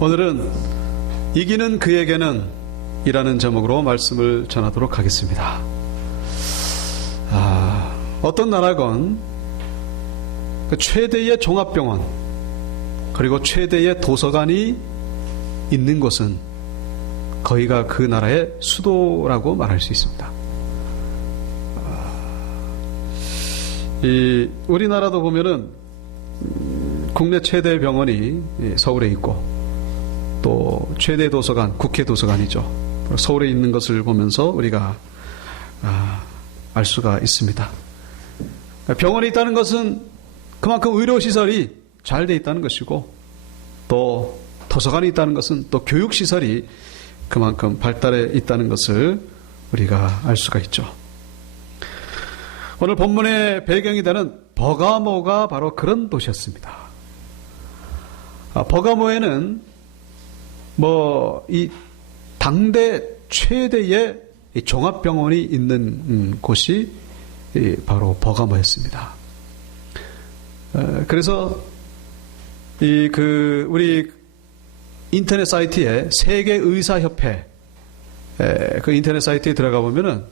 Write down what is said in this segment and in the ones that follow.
오늘은 이기는 그에게는 이라는 제목으로 말씀을 전하도록 하겠습니다. 어떤 나라건 최대의 종합병원 그리고 최대의 도서관이 있는 곳은 거기가 그 나라의 수도라고 말할 수 있습니다. 우리나라도 보면은 국내 최대 병원이 서울에 있고 또 최대 도서관, 국회 도서관이죠. 서울에 있는 것을 보면서 우리가 알 수가 있습니다. 병원이 있다는 것은 그만큼 의료시설이 잘 돼 있다는 것이고, 또 도서관이 있다는 것은 또 교육시설이 그만큼 발달해 있다는 것을 우리가 알 수가 있죠. 오늘 본문의 배경이 되는 버가모가 바로 그런 도시였습니다. 버가모에는 이 당대 최대의 종합병원이 있는 곳이 바로 버가모였습니다. 그래서 우리 인터넷 사이트에 세계의사협회 그 인터넷 사이트에 들어가 보면은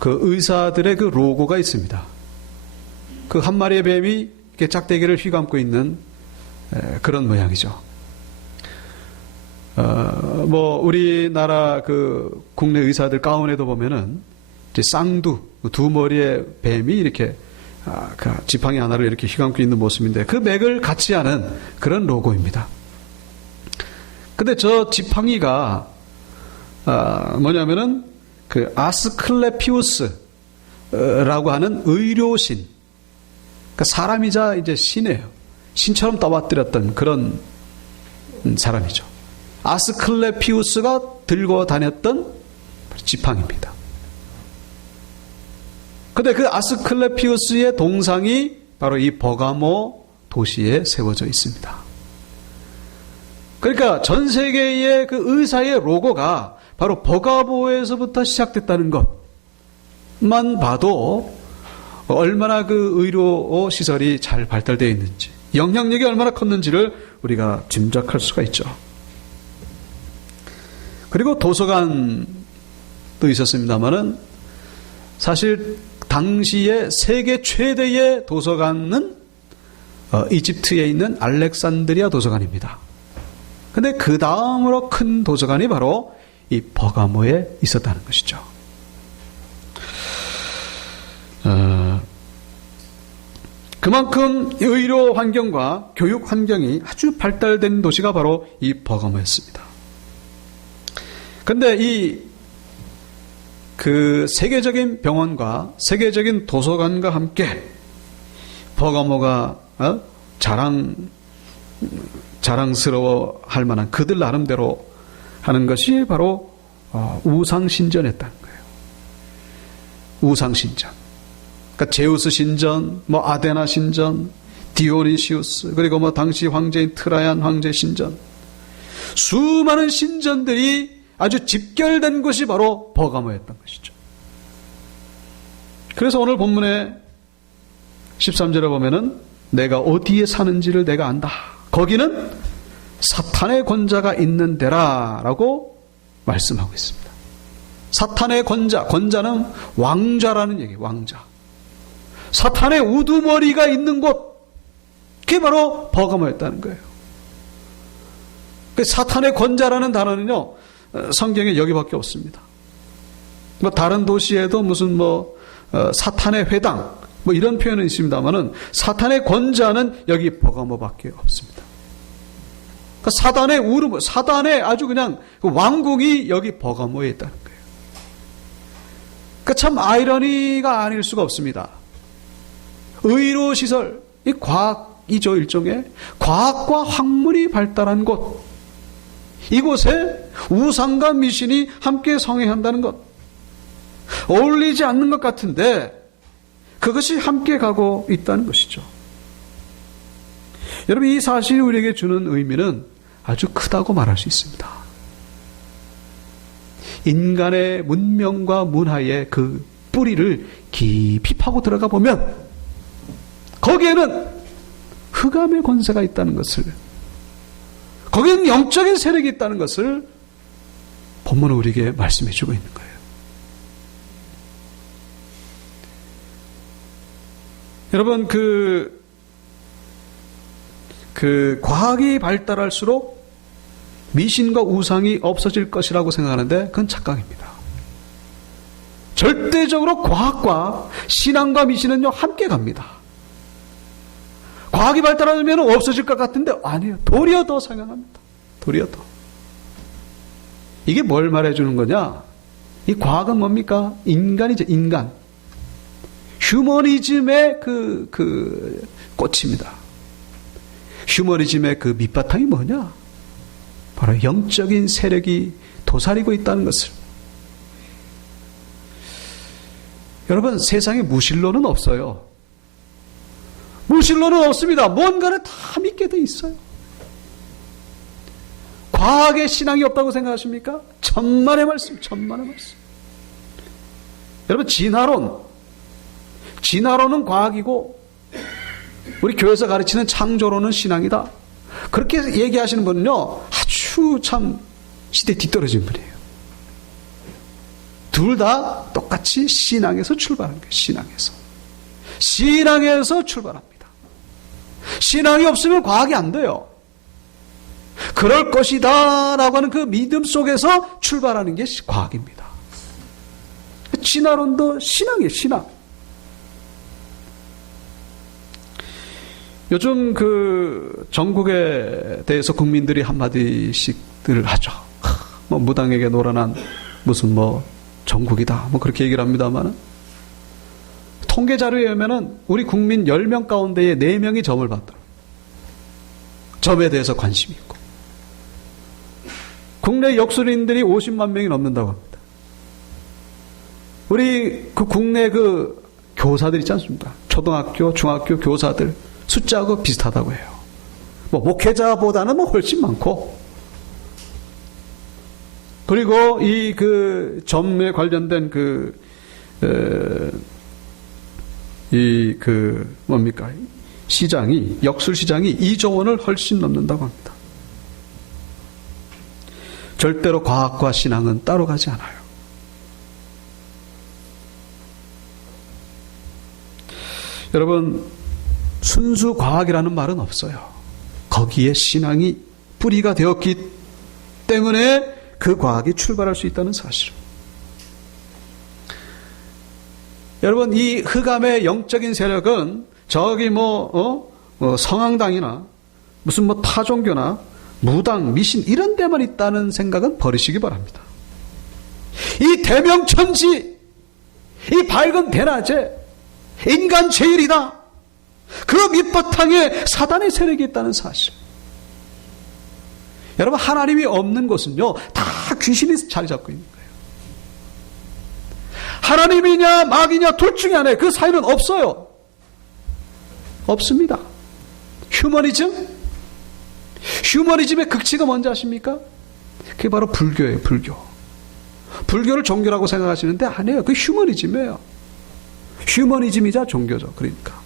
그 의사들의 그 로고가 있습니다. 그 한 마리의 뱀이 이렇게 짝대기를 휘감고 있는 그런 모양이죠. 우리나라 그 국내 의사들 가운데도 보면은 이제 쌍두 두 머리의 뱀이 이렇게 그 지팡이 하나를 이렇게 휘감고 있는 모습인데 그 맥을 같이 하는 그런 로고입니다. 근데 저 지팡이가 뭐냐면은 그 아스클레피우스라고 하는 의료신, 그러니까 사람이자 이제 신이에요. 신처럼 떠받들었던 그런 사람이죠. 아스클레피우스가 들고 다녔던 지팡이입니다. 근데 그 아스클레피우스의 동상이 바로 이 버가모 도시에 세워져 있습니다. 그러니까 전 세계의 그 의사의 로고가 바로 버가모에서부터 시작됐다는 것만 봐도 얼마나 그 의료 시설이 잘 발달되어 있는지, 영향력이 얼마나 컸는지를 우리가 짐작할 수가 있죠. 그리고 도서관도 있었습니다만은 사실 당시에 세계 최대의 도서관은 이집트에 있는 알렉산드리아 도서관입니다. 근데 그 다음으로 큰 도서관이 바로 이 버가모에 있었다는 것이죠. 그만큼 의료 환경과 교육 환경이 아주 발달된 도시가 바로 이 버가모였습니다. 근데 그 세계적인 병원과 세계적인 도서관과 함께 버가모가 자랑스러워 할 만한 그들 나름대로 하는 것이 바로 우상신전이었다는 거예요. 우상신전. 그러니까 제우스 신전, 아데나 신전, 디오니시우스, 그리고 당시 황제인 트라얀 황제 신전. 수많은 신전들이 아주 집결된 곳이 바로 버가모였던 것이죠. 그래서 오늘 본문의 13절에 보면은 내가 어디에 사는지를 내가 안다. 거기는 사탄의 권자가 있는 데라라고 말씀하고 있습니다. 사탄의 권자는 왕자라는 얘기예요. 왕자. 사탄의 우두머리가 있는 곳, 그게 바로 버가모였다는 거예요. 사탄의 권자라는 단어는요, 성경에 여기밖에 없습니다. 다른 도시에도 무슨 사탄의 회당 이런 표현은 있습니다만은 사탄의 권자는 여기 버가모밖에 없습니다. 그러니까 사단의 아주 그냥 왕궁이 여기 버가모에 있다는 거예요. 그러니까 참 아이러니가 아닐 수가 없습니다. 의료시설, 이 과학이죠, 일종의. 과학과 학문이 발달한 곳. 이곳에 우상과 미신이 함께 성행한다는 것. 어울리지 않는 것 같은데 그것이 함께 가고 있다는 것이죠. 여러분, 이 사실이 우리에게 주는 의미는 아주 크다고 말할 수 있습니다. 인간의 문명과 문화의 그 뿌리를 깊이 파고 들어가 보면 거기에는 흑암의 권세가 있다는 것을, 거기는 영적인 세력이 있다는 것을 본문은 우리에게 말씀해 주고 있는 거예요. 여러분, 과학이 발달할수록 미신과 우상이 없어질 것이라고 생각하는데 그건 착각입니다. 절대적으로 과학과 신앙과 미신은요, 함께 갑니다. 과학이 발달하면 없어질 것 같은데 아니에요. 도리어 더 상향합니다. 도리어 더. 이게 뭘 말해주는 거냐? 이 과학은 뭡니까? 인간이죠, 인간. 휴머니즘의 꽃입니다. 휴머니즘의 그 밑바탕이 뭐냐? 바로 영적인 세력이 도사리고 있다는 것을. 여러분, 세상에 무신론은 없어요. 무신론은 없습니다. 뭔가를 다 믿게 돼 있어요. 과학의 신앙이 없다고 생각하십니까? 천만의 말씀, 천만의 말씀. 여러분, 진화론은 과학이고 우리 교회에서 가르치는 창조론은 신앙이다. 그렇게 얘기하시는 분은요, 아주 참 시대에 뒤떨어진 분이에요. 둘 다 똑같이 신앙에서 출발하는 거예요. 신앙에서 출발합니다. 신앙이 없으면 과학이 안 돼요. 그럴 것이다 라고 하는 그 믿음 속에서 출발하는 게 과학입니다. 진화론도 신앙이에요. 신앙. 요즘 전국에 대해서 국민들이 한마디씩들 하죠. 무당에게 놀아난 무슨 전국이다. 그렇게 얘기를 합니다만, 통계 자료에 의하면 우리 국민 10명 가운데에 4명이 점을 받더라고요. 점에 대해서 관심이 있고. 국내 역술인들이 50만 명이 넘는다고 합니다. 우리 국내 교사들 있지 않습니까? 초등학교, 중학교 교사들 숫자하고 비슷하다고 해요. 목회자보다는 훨씬 많고. 그리고 이 점에 관련된 시장이, 역술 시장이 2조 원을 훨씬 넘는다고 합니다. 절대로 과학과 신앙은 따로 가지 않아요. 여러분, 순수 과학이라는 말은 없어요. 거기에 신앙이 뿌리가 되었기 때문에 그 과학이 출발할 수 있다는 사실. 여러분, 이 흑암의 영적인 세력은 저기 성황당이나 무슨 타종교나 무당, 미신 이런 데만 있다는 생각은 버리시기 바랍니다. 이 대명천지, 이 밝은 대낮에 인간 제일이다. 그 밑바탕에 사단의 세력이 있다는 사실. 여러분, 하나님이 없는 곳은요, 다 귀신이 자리 잡고 있는 거예요. 하나님이냐 마귀냐 둘 중에 하나에 그 사이는 없어요. 없습니다. 휴머니즘의 극치가 뭔지 아십니까? 그게 바로 불교예요. 불교를 종교라고 생각하시는데 아니에요. 그게 휴머니즘이에요. 휴머니즘이자 종교죠. 그러니까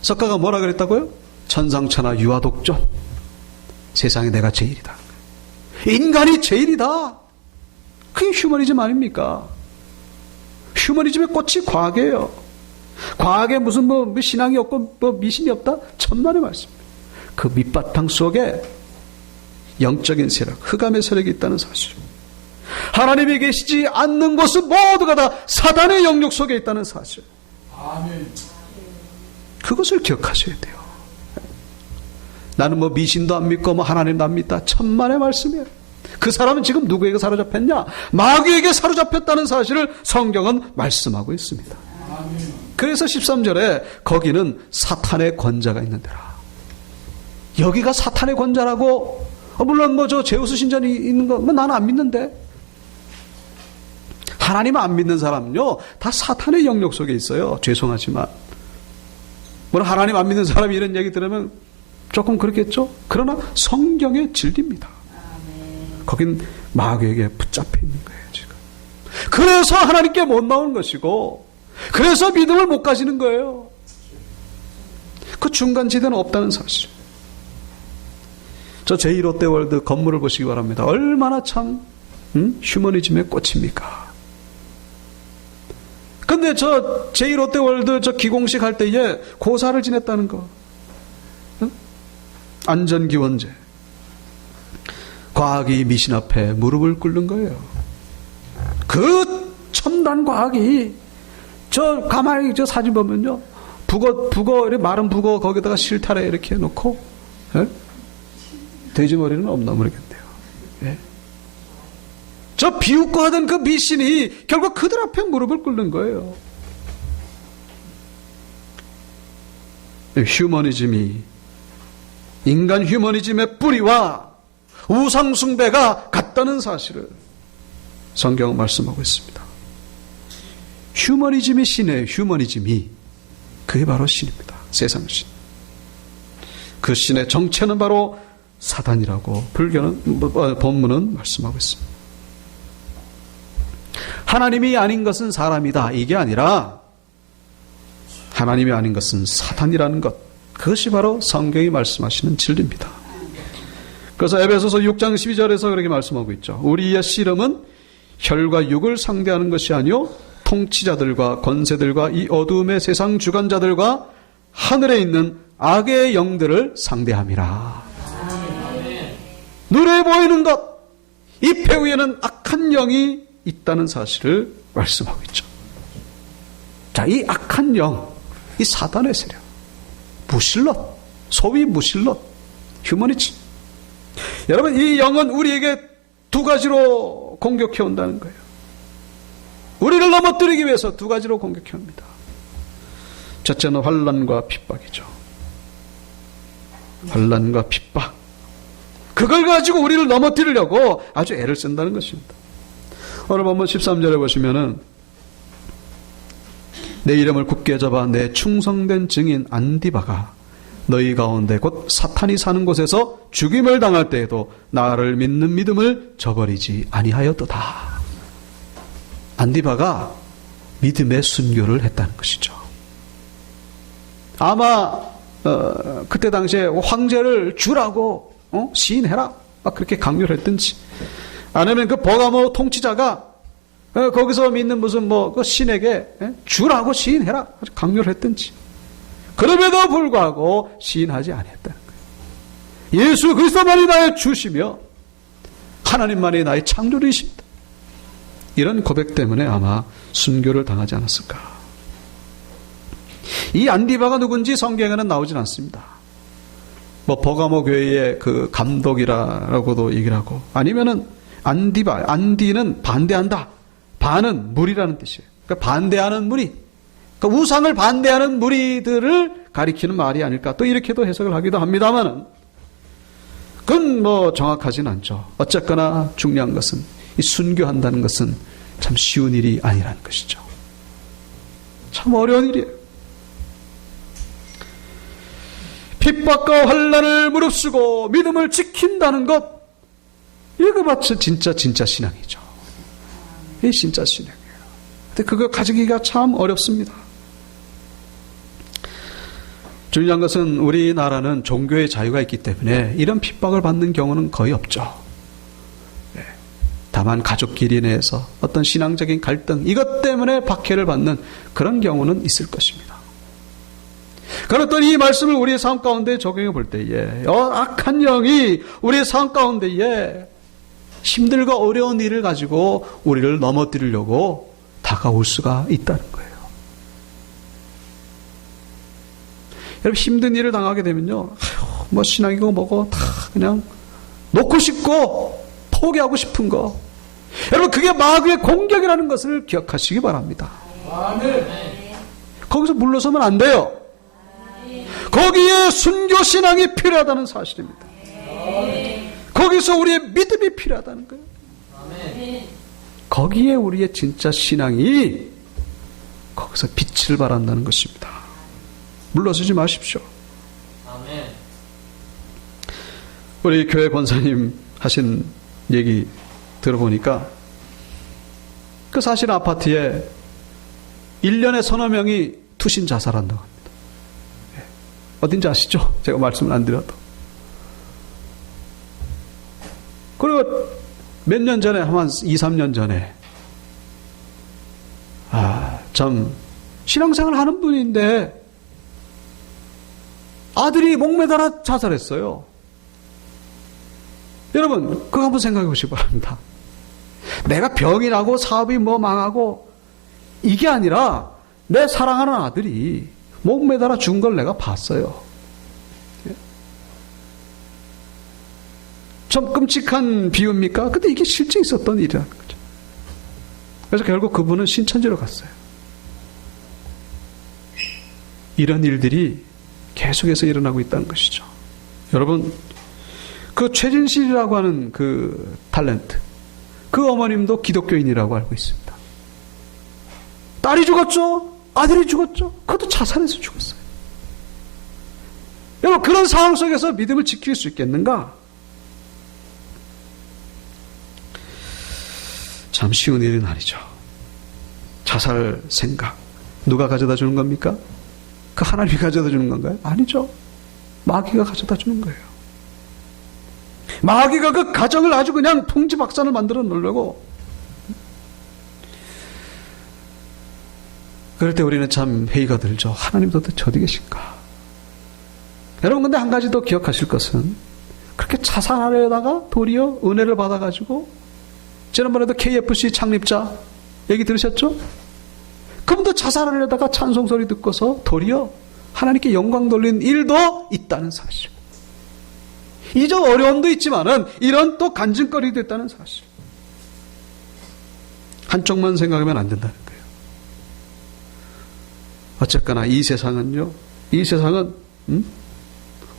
석가가 뭐라 그랬다고요? 천상천하 유아독존. 세상에 내가 제일이다. 인간이 제일이다. 그게 휴머니즘 아닙니까? 휴머니즘의 꽃이 과학이에요. 과학에 무슨 신앙이 없고 미신이 없다? 천만의 말씀. 그 밑바탕 속에 영적인 세력, 흑암의 세력이 있다는 사실. 하나님이 계시지 않는 곳은 모두가 다 사단의 영역 속에 있다는 사실. 아멘. 그것을 기억하셔야 돼요. 나는 미신도 안 믿고 하나님도 안 믿다. 천만의 말씀이에요. 그 사람은 지금 누구에게 사로잡혔냐? 마귀에게 사로잡혔다는 사실을 성경은 말씀하고 있습니다. 아멘. 그래서 13절에 거기는 사탄의 권자가 있는 데라. 여기가 사탄의 권자라고? 물론 저 제우스 신전이 있는 거 나는 안 믿는데. 하나님 안 믿는 사람은요 다 사탄의 영역 속에 있어요. 죄송하지만 물론 하나님 안 믿는 사람이 이런 얘기 들으면 조금 그렇겠죠. 그러나 성경의 진리입니다. 거긴 마귀에게 붙잡혀 있는 거예요 지금. 그래서 하나님께 못 나오는 것이고, 그래서 믿음을 못 가지는 거예요. 그 중간지대는 없다는 사실. 저 제1롯데월드 건물을 보시기 바랍니다. 얼마나 참 휴머니즘에 꽂힙니까? 근데 저 제1롯데월드 저 기공식 할 때에 고사를 지냈다는 거. 안전기원제. 과학이 미신 앞에 무릎을 꿇는 거예요. 그 첨단 과학이 저 가만히 저 사진 보면요. 북어, 마른 북어 거기다가 실타래 이렇게 해놓고, 예? 돼지머리는 없나 모르겠네요. 예? 저 비웃고 하던 그 미신이 결국 그들 앞에 무릎을 꿇는 거예요. 휴머니즘이, 인간 휴머니즘의 뿌리와 우상숭배가 같다는 사실을 성경은 말씀하고 있습니다. 휴머니즘이 신이에요. 휴머니즘이. 그게 바로 신입니다. 세상 신. 그 신의 정체는 바로 사단이라고 본문은 말씀하고 있습니다. 하나님이 아닌 것은 사람이다. 이게 아니라 하나님이 아닌 것은 사단이라는 것. 그것이 바로 성경이 말씀하시는 진리입니다. 그래서 에베소서 6장 12절에서 그렇게 말씀하고 있죠. 우리의 씨름은 혈과 육을 상대하는 것이 아니요 통치자들과 권세들과 이 어두움의 세상 주관자들과 하늘에 있는 악의 영들을 상대함이라. 눈에 보이는 것, 이 배후에는 악한 영이 있다는 사실을 말씀하고 있죠. 자, 이 악한 영, 이 사단의 세력, 무실럿, 소위 무실럿, 휴머니즘. 여러분, 이 영은 우리에게 두 가지로 공격해 온다는 거예요. 우리를 넘어뜨리기 위해서 두 가지로 공격해 옵니다. 첫째는 환난과 핍박이죠. 환난과 핍박. 그걸 가지고 우리를 넘어뜨리려고 아주 애를 쓴다는 것입니다. 오늘 본문 13절에 보시면은 내 이름을 굳게 잡아 내 충성된 증인 안디바가 너희 가운데 곧 사탄이 사는 곳에서 죽임을 당할 때에도 나를 믿는 믿음을 저버리지 아니하였도다. 안디바가 믿음의 순교를 했다는 것이죠. 아마 그때 당시에 황제를 주라고 시인해라 막 그렇게 강요를 했든지, 아니면 그 버가모 통치자가 거기서 믿는 무슨 그 신에게 주라고 시인해라 강요를 했든지, 그럼에도 불구하고 시인하지 아니했다는 거예요. 예수 그리스도만이 나의 주시며 하나님만이 나의 창조주이십니다. 이런 고백 때문에 아마 순교를 당하지 않았을까. 이 안디바가 누군지 성경에는 나오진 않습니다. 버가모 교회의 그 감독이라고도 얘기를 하고, 아니면은 안디바, 안디는 반대한다. 반은 무리라는 뜻이에요. 그러니까 반대하는 무리. 그러니까 우상을 반대하는 무리들을 가리키는 말이 아닐까. 또 이렇게도 해석을 하기도 합니다만은, 그건 정확하진 않죠. 어쨌거나 중요한 것은 이 순교한다는 것은 참 쉬운 일이 아니라는 것이죠. 참 어려운 일이에요. 핍박과 환난을 무릅쓰고 믿음을 지킨다는 것, 이거 마치 진짜 신앙이죠. 이게 진짜 신앙이에요. 근데 그거 가지기가 참 어렵습니다. 중요한 것은 우리나라는 종교의 자유가 있기 때문에 이런 핍박을 받는 경우는 거의 없죠. 다만 가족끼리 내에서 어떤 신앙적인 갈등, 이것 때문에 박해를 받는 그런 경우는 있을 것입니다. 그렇더니 이 말씀을 우리의 삶 가운데 적용해 볼 때에 악한 영이 우리의 삶 가운데에 힘들고 어려운 일을 가지고 우리를 넘어뜨리려고 다가올 수가 있다는 거예요. 여러분, 힘든 일을 당하게 되면요, 신앙이고 뭐고 다 그냥 놓고 싶고 포기하고 싶은 거, 여러분, 그게 마귀의 공격이라는 것을 기억하시기 바랍니다. 거기서 물러서면 안 돼요. 거기에 순교신앙이 필요하다는 사실입니다. 거기서 우리의 믿음이 필요하다는 거예요. 거기에 우리의 진짜 신앙이 거기서 빛을 발한다는 것입니다. 물러서지 마십시오. 우리 교회 권사님 하신 얘기 들어보니까 그 사실 아파트에 1년에 서너 명이 투신 자살한다고 합니다. 어딘지 아시죠? 제가 말씀을 안 드려도. 그리고 몇 년 전에, 한 2, 3년 전에, 참, 신앙생활 하는 분인데, 아들이 목매달아 자살했어요. 여러분, 그거 한번 생각해 보시기 바랍니다. 내가 병이 나고 사업이 뭐 망하고, 이게 아니라, 내 사랑하는 아들이 목매달아 죽은 걸 내가 봤어요. 좀 끔찍한 비유입니까? 근데 이게 실제 있었던 일이라는 거죠. 그래서 결국 그분은 신천지로 갔어요. 이런 일들이 계속해서 일어나고 있다는 것이죠. 여러분, 그 최진실이라고 하는 그 탤런트, 그 어머님도 기독교인이라고 알고 있습니다. 딸이 죽었죠? 아들이 죽었죠? 그것도 자살해서 죽었어요. 여러분, 그런 상황 속에서 믿음을 지킬 수 있겠는가? 참 쉬운 일은 아니죠. 자살 생각, 누가 가져다 주는 겁니까? 그 하나님이 가져다 주는 건가요? 아니죠. 마귀가 가져다 주는 거예요. 마귀가 그 가정을 아주 그냥 풍지박산을 만들어 놓으려고. 그럴 때 우리는 참 회의가 들죠. 하나님 도대체 어디 계신가? 여러분, 근데 한 가지 더 기억하실 것은, 그렇게 자살하려다가 도리어 은혜를 받아가지고, 지난번에도 KFC 창립자 얘기 들으셨죠? 그분도 자살하려다가 찬송소리 듣고서 도리어 하나님께 영광 돌린 일도 있다는 사실. 이전 어려움도 있지만은 이런 또 간증거리도 있다는 사실. 한쪽만 생각하면 안 된다는 거예요. 어쨌거나 이 세상은요, 이 세상은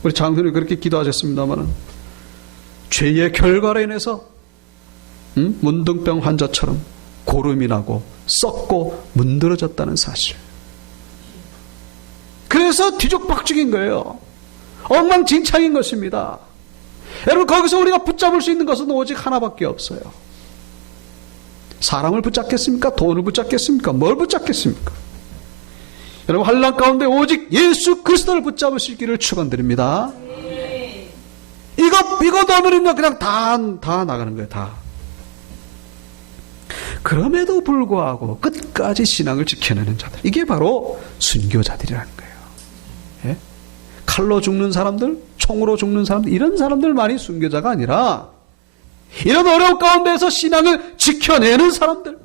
우리 장로님 그렇게 기도하셨습니다마는 죄의 결과로 인해서 문둥병 환자처럼 고름이 나고 썩고 문드러졌다는 사실. 그래서 뒤죽박죽인 거예요. 엉망진창인 것입니다. 여러분, 거기서 우리가 붙잡을 수 있는 것은 오직 하나밖에 없어요. 사람을 붙잡겠습니까? 돈을 붙잡겠습니까? 뭘 붙잡겠습니까? 여러분, 환난 가운데 오직 예수 그리스도를 붙잡으시기를 축원드립니다. 이거 넣으면요 그냥 다 나가는 거예요. 다. 그럼에도 불구하고 끝까지 신앙을 지켜내는 자들, 이게 바로 순교자들이라는 거예요. 예? 칼로 죽는 사람들, 총으로 죽는 사람들, 이런 사람들만이 순교자가 아니라 이런 어려움 가운데서 신앙을 지켜내는 사람들,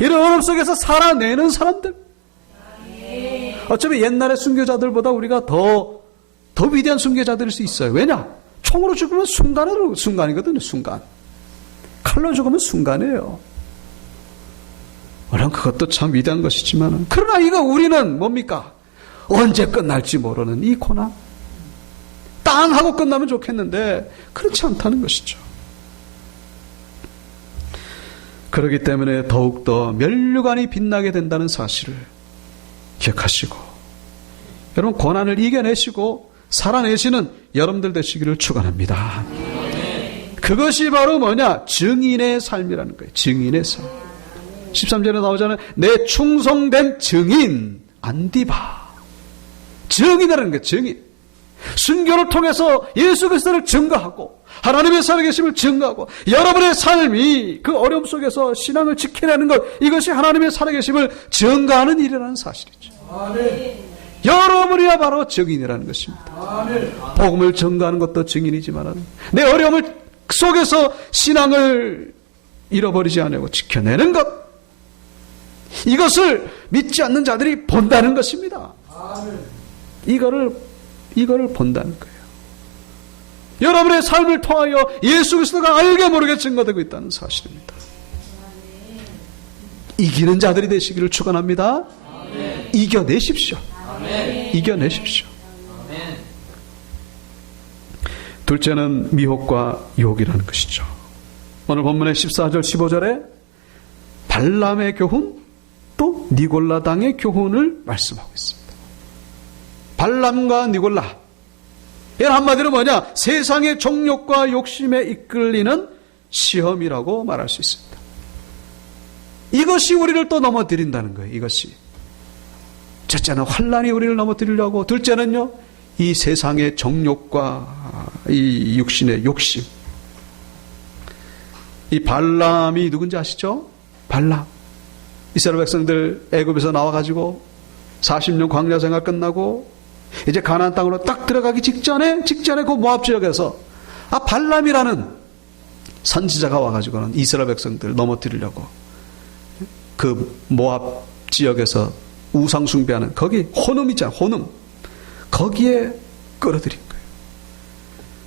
이런 어려움 속에서 살아내는 사람들. 어차피 옛날의 순교자들보다 우리가 더 위대한 순교자들일 수 있어요. 왜냐? 총으로 죽으면 순간이거든요. 순간. 칼로 죽으면 순간이에요. 물론 그것도 참 위대한 것이지만, 그러나 이거 우리는 뭡니까? 언제 끝날지 모르는 이 고난. 땅 하고 끝나면 좋겠는데 그렇지 않다는 것이죠. 그렇기 때문에 더욱더 면류관이 빛나게 된다는 사실을 기억하시고, 여러분, 고난을 이겨내시고 살아내시는 여러분들 되시기를 축원합니다. 그것이 바로 뭐냐? 증인의 삶이라는 거예요. 증인의 삶. 13절에 나오잖아요. 내 충성된 증인 안디바. 증인이라는 거예요. 증인. 순교를 통해서 예수 그리스도를 증거하고 하나님의 살아계심을 증거하고 여러분의 삶이 그 어려움 속에서 신앙을 지켜내는 것, 이것이 하나님의 살아계심을 증거하는 일이라는 사실이죠. 아멘. 여러분이야 바로 증인이라는 것입니다. 아멘. 복음을 증거하는 것도 증인이지만 내 어려움을 속에서 신앙을 잃어버리지 않고 지켜내는 것, 이것을 믿지 않는 자들이 본다는 것입니다. 아멘. 이거를 본다는 거예요. 여러분의 삶을 통하여 예수 그리스도가 알게 모르게 증거되고 있다는 사실입니다. 이기는 자들이 되시기를 축원합니다. 아멘. 이겨내십시오. 아멘. 이겨내십시오. 아멘. 둘째는 미혹과 유혹이라는 것이죠. 오늘 본문의 14절 15절에 발람의 교훈 또 니골라당의 교훈을 말씀하고 있습니다. 발람과 니골라, 이건 한마디로 뭐냐? 세상의 정욕과 욕심에 이끌리는 시험이라고 말할 수 있습니다. 이것이 우리를 또 넘어뜨린다는 거예요. 이것이. 첫째는 환난이 우리를 넘어뜨리려고, 둘째는요 이 세상의 정욕과 이 육신의 욕심, 이 발람이 누군지 아시죠? 발람. 이스라엘 백성들 애굽에서 나와가지고 40년 광야 생활 끝나고 이제 가나안 땅으로 딱 들어가기 직전에 그 모압 지역에서 발람이라는 선지자가 와가지고는 이스라엘 백성들 넘어뜨리려고 그 모압 지역에서 우상 숭배하는 거기 호놈 있잖아, 호놈. 거기에 끌어들인 거예요.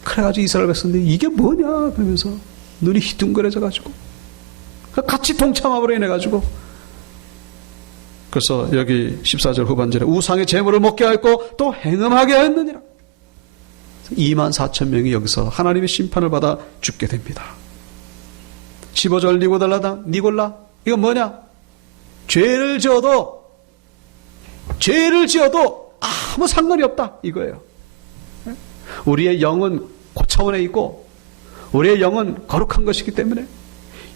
그래가지고 이스라엘 백성들이 이게 뭐냐 그러면서 눈이 희둥거려져가지고 같이 동참함으로 인해가지고, 그래서 여기 14절 후반절에 우상의 제물을 먹게 하였고 또 행음하게 하였느니라. 24,000명이 여기서 하나님의 심판을 받아 죽게 됩니다. 15절 니골라 이건 뭐냐? 죄를 지어도 아무 상관이 없다 이거예요. 우리의 영은 고차원에 있고 우리의 영은 거룩한 것이기 때문에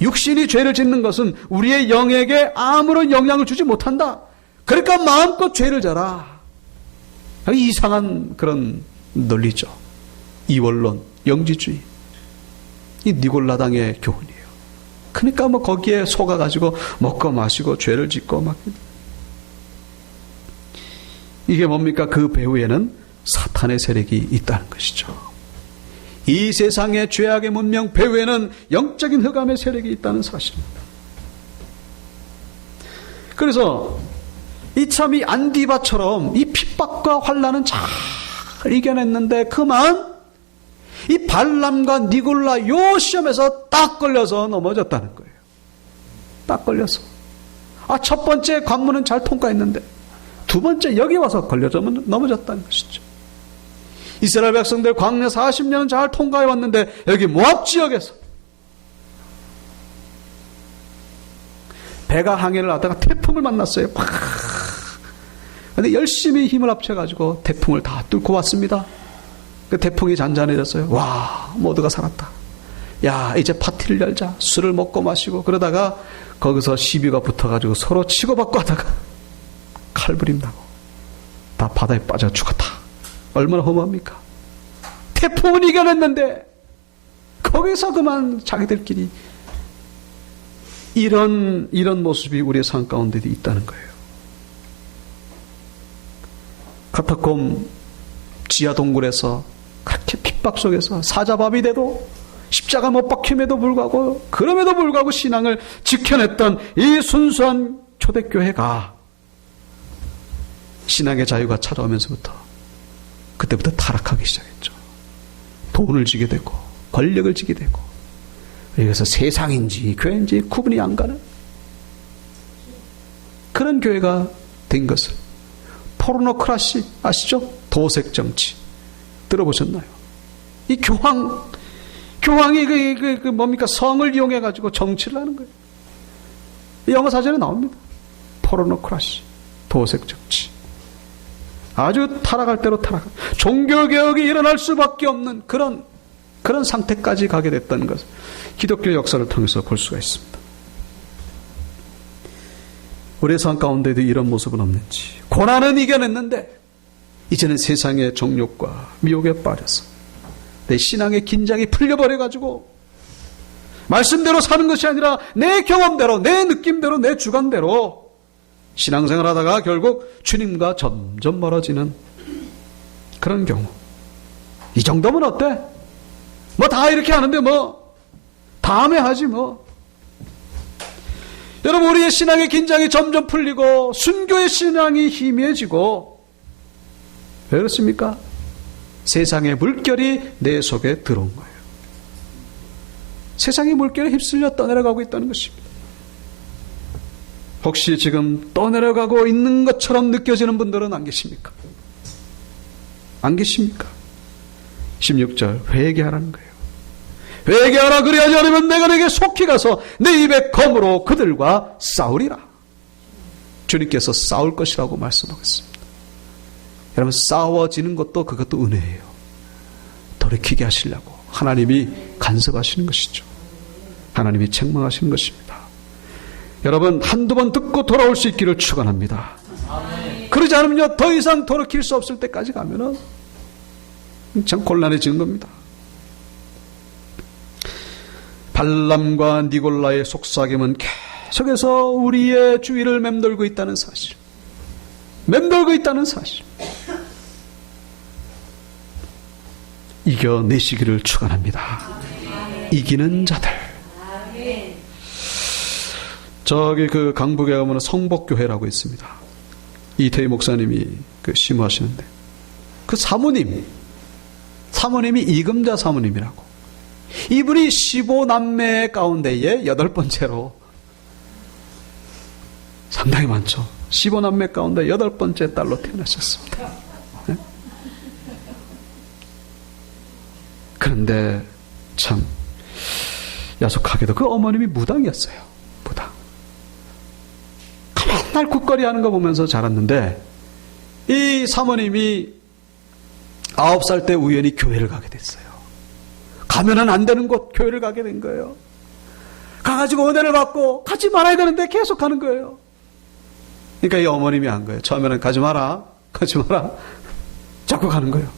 육신이 죄를 짓는 것은 우리의 영에게 아무런 영향을 주지 못한다. 그러니까 마음껏 죄를 져라. 이상한 그런 논리죠. 이원론, 영지주의. 이 니골라당의 교훈이에요. 그러니까 거기에 속아가지고 먹고 마시고 죄를 짓고 막. 이게 뭡니까? 그 배후에는 사탄의 세력이 있다는 것이죠. 이 세상의 죄악의 문명 배후에는 영적인 흑암의 세력이 있다는 사실입니다. 그래서 이 안디바처럼 이 핍박과 환난은 잘 이겨냈는데 그만 이 발람과 니골라 요 시험에서 딱 걸려서 넘어졌다는 거예요. 딱 걸려서. 첫 번째 관문은 잘 통과했는데 두 번째 여기 와서 걸려서 넘어졌다는 것이죠. 이스라엘 백성들 광야 40년은 잘 통과해 왔는데 여기 모압 지역에서 배가 항해를 하다가 태풍을 만났어요. 그런데 열심히 힘을 합쳐가지고 태풍을 다 뚫고 왔습니다. 그 태풍이 잔잔해졌어요. 와, 모두가 살았다. 야, 이제 파티를 열자. 술을 먹고 마시고 그러다가 거기서 시비가 붙어가지고 서로 치고받고 하다가 칼부림 나고 다 바다에 빠져 죽었다. 얼마나 허무합니까? 태풍은 이겨냈는데 거기서 그만 자기들끼리 이런 모습이 우리의 삶 가운데도 있다는 거예요. 카타콤 지하 동굴에서 그렇게 핍박 속에서 사자밥이 돼도 십자가 못 박힘에도 불구하고 그럼에도 불구하고 신앙을 지켜냈던 이 순수한 초대교회가 신앙의 자유가 찾아오면서부터 그때부터 타락하기 시작했죠. 돈을 지게 되고 권력을 지게 되고 그래서 세상인지 교회인지 구분이 안 가는 그런 교회가 된 것을 포르노크라시 아시죠? 도색 정치 들어보셨나요? 이 교황이 뭡니까? 성을 이용해 가지고 정치를 하는 거예요. 영어 사전에 나옵니다. 포르노크라시 도색 정치. 아주 타락할 대로 타락. 종교개혁이 일어날 수밖에 없는 그런 상태까지 가게 됐다는 것을 기독교 역사를 통해서 볼 수가 있습니다. 우리의 삶 가운데도 이런 모습은 없는지. 고난은 이겨냈는데 이제는 세상의 정욕과 미혹에 빠져서 내 신앙의 긴장이 풀려버려가지고 말씀대로 사는 것이 아니라 내 경험대로, 내 느낌대로, 내 주관대로 신앙생활 하다가 결국 주님과 점점 멀어지는 그런 경우. 이 정도면 어때? 다 이렇게 하는데 다음에 하지 여러분, 우리의 신앙의 긴장이 점점 풀리고 순교의 신앙이 희미해지고 왜 그렇습니까? 세상의 물결이 내 속에 들어온 거예요. 세상의 물결에 휩쓸려 떠내려가고 있다는 것입니다. 혹시 지금 떠내려가고 있는 것처럼 느껴지는 분들은 안 계십니까? 안 계십니까? 16절 회개하라는 거예요. 회개하라. 그리하지 않으면 내가 내게 속히 가서 내 입에 검으로 그들과 싸우리라. 주님께서 싸울 것이라고 말씀하겠습니다. 여러분, 싸워지는 것도 그것도 은혜예요. 돌이키게 하시려고 하나님이 간섭하시는 것이죠. 하나님이 책망하시는 것입니다. 여러분, 한두 번 듣고 돌아올 수 있기를 축원합니다. 그러지 않으면요, 더 이상 돌이킬 수 없을 때까지 가면은 참 곤란해지는 겁니다. 발람과 니골라의 속삭임은 계속해서 우리의 주위를 맴돌고 있다는 사실. 이겨내시기를 축원합니다. 이기는 자들. 저기 그 강북에 가면 성복교회라고 있습니다. 이태희 목사님이 그 심호하시는데 그 사모님이 이금자 사모님이라고. 이분이 15남매 가운데의 8번째로, 상당히 많죠. 15남매 가운데 8번째 딸로 태어나셨습니다. 네? 그런데 참 야속하게도 그 어머님이 무당이었어요. 무당. 맨날 굿거리 하는 거 보면서 자랐는데, 이 사모님이 9살 때 우연히 교회를 가게 됐어요. 가면은 안 되는 곳 교회를 가게 된 거예요. 가가지고 은혜를 받고 가지 말아야 되는데 계속 가는 거예요. 그러니까 이 어머님이 한 거예요. 처음에는 가지 마라. 자꾸 가는 거예요.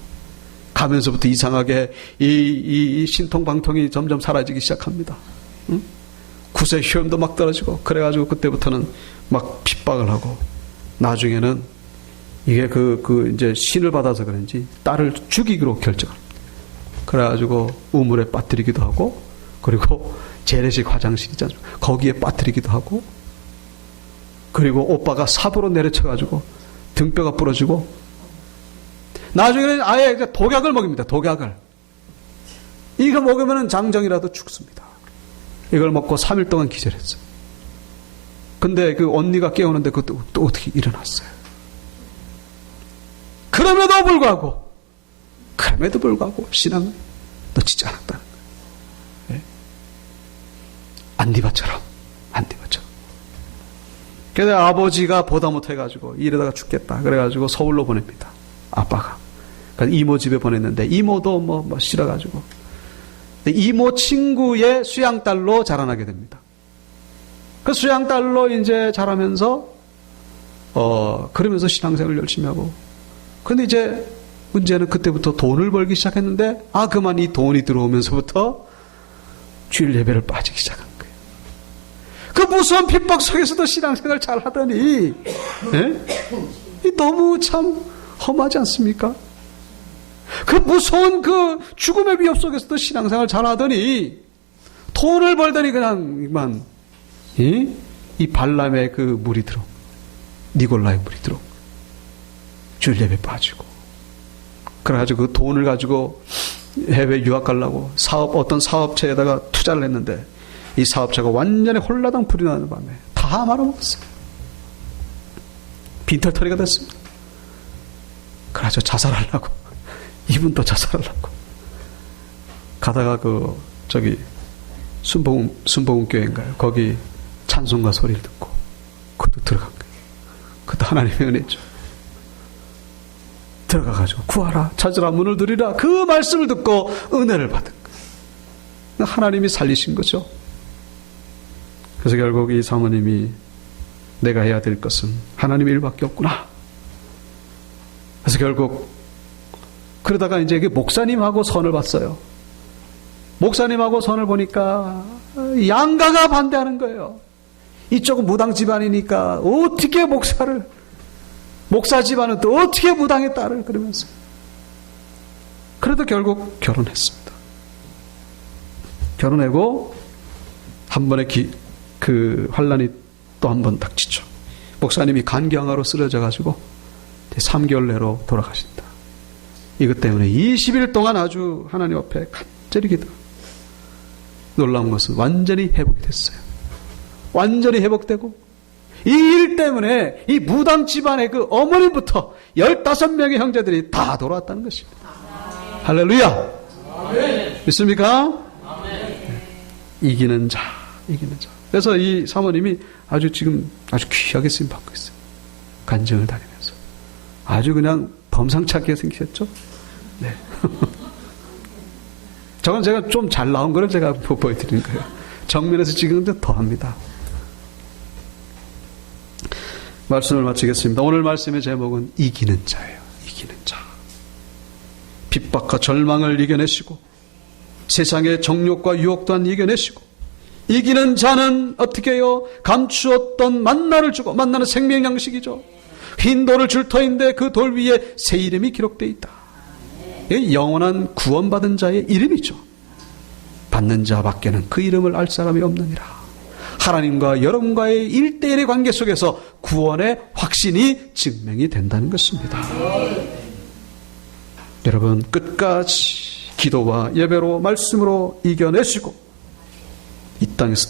가면서부터 이상하게 이 신통방통이 점점 사라지기 시작합니다. 응? 구세 효험도 막 떨어지고, 그래가지고 그때부터는 막 핍박을 하고, 나중에는 이게 이제 신을 받아서 그런지 딸을 죽이기로 결정합니다. 그래가지고 우물에 빠뜨리기도 하고, 그리고 재래식 화장실 있잖아요. 거기에 빠뜨리기도 하고, 그리고 오빠가 삽으로 내려쳐가지고 등뼈가 부러지고, 나중에는 아예 독약을 먹입니다. 독약을. 이거 먹으면 장정이라도 죽습니다. 이걸 먹고 3일 동안 기절했어요. 근데 그 언니가 깨우는데 그것도 또 어떻게 일어났어요. 그럼에도 불구하고 신앙을 놓치지 않았다는 거예요. 네? 안디바처럼. 그래서 아버지가 보다 못해가지고 이러다가 죽겠다. 그래가지고 서울로 보냅니다. 아빠가. 그러니까 이모 집에 보냈는데, 이모도 뭐 싫어가지고. 이모 친구의 수양딸로 자라나게 됩니다. 그 수양딸로 이제 자라면서, 그러면서 신앙생활을 열심히 하고. 근데 이제 문제는 그때부터 돈을 벌기 시작했는데, 그만 이 돈이 들어오면서부터 주일 예배를 빠지기 시작한 거예요. 그 무서운 핍박 속에서도 신앙생활을 잘 하더니, 너무 참 험하지 않습니까? 그 무서운 그 죽음의 위협 속에서도 신앙생활 잘 하더니, 돈을 벌더니 그냥 이 발람의 그 물이 들어, 니골라의 물이 들어, 주일 예배 빠지고. 그래가지고 그 돈을 가지고 해외 유학 가려고 어떤 사업체에다가 투자를 했는데, 이 사업체가 완전히 홀라당 불이 나는 밤에 다 말아먹었어요. 빈털터리가 됐습니다. 그래서 자살하려고, 이분도 자살하려고 가다가 순복음교회인가요? 거기 찬송가 소리를 듣고 그것도 들어간 거예요. 그것도 하나님의 은혜죠. 들어가가지고 구하라, 찾으라, 문을 두드리라, 그 말씀을 듣고 은혜를 받은 거예요. 하나님이 살리신 거죠. 그래서 결국 이 사모님이 내가 해야 될 것은 하나님의 일밖에 없구나. 그래서 결국 그러다가 이제 목사님하고 선을 봤어요. 목사님하고 선을 보니까 양가가 반대하는 거예요. 이쪽은 무당 집안이니까 어떻게 목사 집안은 또 어떻게 무당의 딸을, 그러면서. 그래도 결국 결혼했습니다. 결혼하고 한 번에 그 환란이 또 한 번 닥치죠. 목사님이 간경화로 쓰러져 가지고 3개월 내로 돌아가신다. 이것 때문에 20일 동안 아주 하나님 앞에 간절히 기도. 놀라운 것은 완전히 회복이 됐어요. 완전히 회복되고, 이 일 때문에 이 무당 집안의 그 어머니부터 15명의 형제들이 다 돌아왔다는 것입니다. 할렐루야. 믿습니까? 이기는 자. 그래서 이 사모님이 지금 아주 귀하게 쓰임 받고 있어요. 간증을 다니면서. 아주 그냥 범상치 않게 생기셨죠? 네. 저건 제가 좀 잘 나온 거를 제가 보여드리는 거예요. 정면에서 찍은데 더 합니다. 말씀을 마치겠습니다. 오늘 말씀의 제목은 이기는 자예요. 이기는 자. 핍박과 절망을 이겨내시고, 세상의 정욕과 유혹 또한 이겨내시고, 이기는 자는 어떻게 해요? 감추었던 만나를 주고, 만나는 생명 양식이죠. 흰 돌을 줄 터인데 그 돌 위에 새 이름이 기록되어 있다. 이게 영원한 구원받은 자의 이름이죠. 받는 자밖에는 그 이름을 알 사람이 없느니라. 하나님과 여러분과의 1대1의 관계 속에서 구원의 확신이 증명이 된다는 것입니다. 여러분, 끝까지 기도와 예배로 말씀으로 이겨내시고 이 땅에서